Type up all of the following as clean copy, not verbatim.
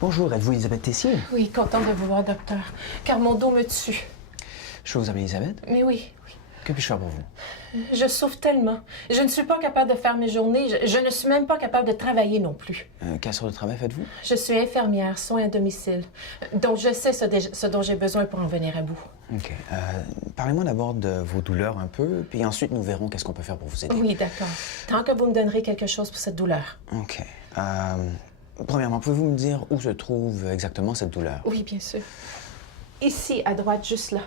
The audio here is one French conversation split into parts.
Bonjour, êtes-vous Elisabeth Tessier? Oui, contente de vous voir, docteur, car mon dos me tue. Je peux vous appeler Elisabeth? Mais oui, Que puis-je faire pour vous? je souffre tellement. Je ne suis pas capable de faire mes journées. Je ne suis même pas capable de travailler non plus. Quelle sorte de travail faites-vous? Je suis infirmière, soins à domicile. Donc, je sais ce dont j'ai besoin pour en venir à bout. OK. Parlez-moi d'abord de vos douleurs un peu, puis ensuite nous verrons qu'est-ce qu'on peut faire pour vous aider. Oui, d'accord. Tant que vous me donnerez quelque chose pour cette douleur. OK. Premièrement, pouvez-vous me dire où se trouve exactement cette douleur? Oui, bien sûr. Ici, à droite, juste là.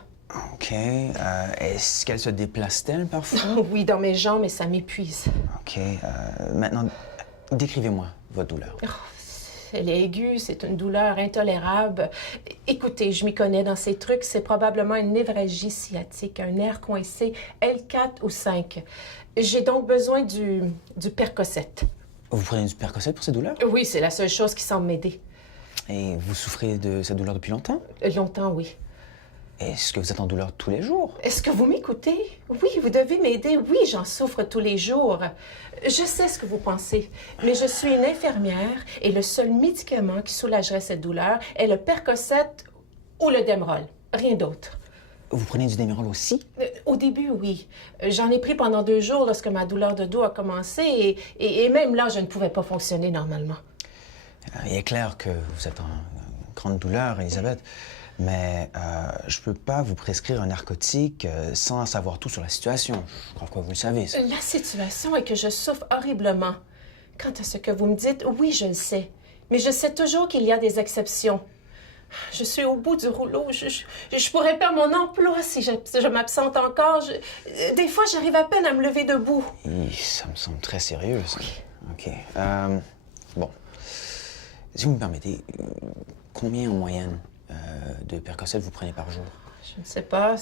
OK. Est-ce qu'elle se déplace-t-elle parfois? Oui, dans mes jambes, et ça m'épuise. OK. Maintenant, décrivez-moi votre douleur. Oh, elle est aiguë, c'est une douleur intolérable. Écoutez, je m'y connais dans ces trucs. C'est probablement une névralgie sciatique, un nerf coincé, L4 ou 5. J'ai donc besoin du Percocet. Vous prenez du Percocet pour cette douleur? Oui, c'est la seule chose qui semble m'aider. Et vous souffrez de cette douleur depuis longtemps? Longtemps, oui. Est-ce que vous êtes en douleur tous les jours? Est-ce que vous m'écoutez? Oui, vous devez m'aider. Oui, j'en souffre tous les jours. Je sais ce que vous pensez, mais je suis une infirmière et le seul médicament qui soulagerait cette douleur est le Percocet ou le Demerol. Rien d'autre. Vous prenez du Demerol aussi? Au début, oui. J'en ai pris pendant 2 jours lorsque ma douleur de dos a commencé et même là, je ne pouvais pas fonctionner normalement. Il est clair que vous êtes en grande douleur, Elisabeth, mais je peux pas vous prescrire un narcotique sans savoir tout sur la situation. Je crois que vous le savez, ça. La situation est que je souffre horriblement. Quant à ce que vous me dites, oui, je le sais. Mais je sais toujours qu'il y a des exceptions. Je suis au bout du rouleau. Je pourrais perdre mon emploi si je m'absente encore. Des fois, j'arrive à peine à me lever debout. Ça me semble très sérieux, ça. OK. Bon. Si vous me permettez, combien en moyenne de Percocet vous prenez par jour? Je ne sais pas,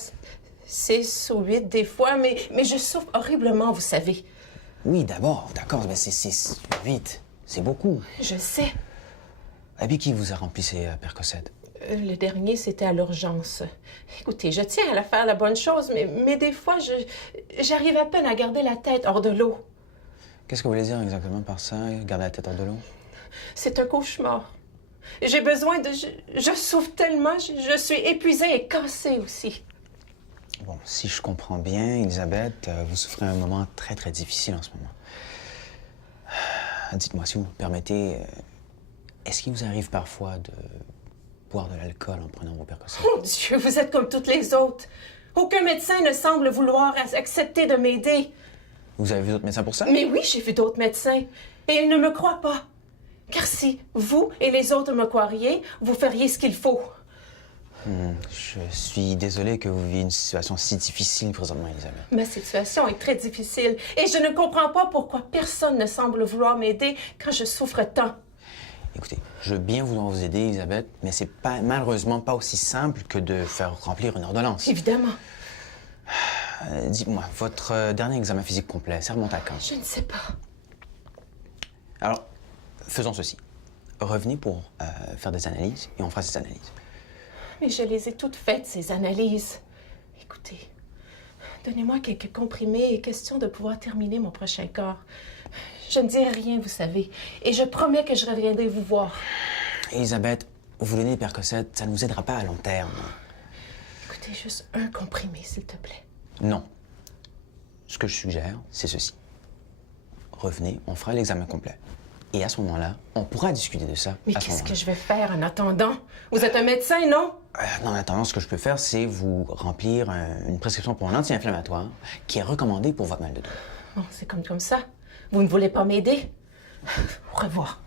6 ou 8 des fois, mais je souffre horriblement, vous savez. Oui, d'abord, d'accord, mais c'est 6, 8. C'est beaucoup. Je sais. Avec qui vous a rempli ces Percocet? Le dernier, c'était à l'urgence. Écoutez, je tiens à faire la bonne chose, mais des fois, j'arrive à peine à garder la tête hors de l'eau. Qu'est-ce que vous voulez dire exactement par ça, garder la tête hors de l'eau? C'est un cauchemar. J'ai besoin de... Je souffre tellement, je suis épuisée et cassée aussi. Bon, si je comprends bien, Elisabeth, vous souffrez un moment très, très difficile en ce moment. Dites-moi, si vous me permettez, est-ce qu'il vous arrive parfois de boire de l'alcool en prenant vos Percocet? Mon Dieu, vous êtes comme toutes les autres. Aucun médecin ne semble vouloir accepter de m'aider. Vous avez vu d'autres médecins pour ça? Mais oui, j'ai vu d'autres médecins. Et ils ne me croient pas. Car si vous et les autres me croiriez, vous feriez ce qu'il faut. Je suis désolé que vous viviez une situation si difficile présentement, Elisabeth. Ma situation est très difficile et je ne comprends pas pourquoi personne ne semble vouloir m'aider quand je souffre tant. Écoutez, je veux bien vouloir vous aider, Elisabeth, mais c'est malheureusement pas aussi simple que de faire remplir une ordonnance. Évidemment. Dites-moi, votre dernier examen physique complet, ça remonte à quand? Je ne sais pas. Alors, faisons ceci. Revenez pour faire des analyses et on fera ces analyses. Mais je les ai toutes faites, ces analyses. Écoutez, donnez-moi quelques comprimés et question de pouvoir terminer mon prochain corps. Je ne dirai rien, vous savez, et je promets que je reviendrai vous voir. Elisabeth, vous donner des Percocet, ça ne vous aidera pas à long terme. Écoutez, juste un comprimé, s'il te plaît. Non. Ce que je suggère, c'est ceci. Revenez, on fera l'examen complet. Et à ce moment-là, on pourra discuter de ça. Mais qu'est-ce que je vais faire en attendant? Vous êtes un médecin, non? Non, en attendant, ce que je peux faire, c'est vous remplir une prescription pour un anti-inflammatoire qui est recommandée pour votre mal de dos. Bon, c'est comme ça. Vous ne voulez pas m'aider? Au revoir.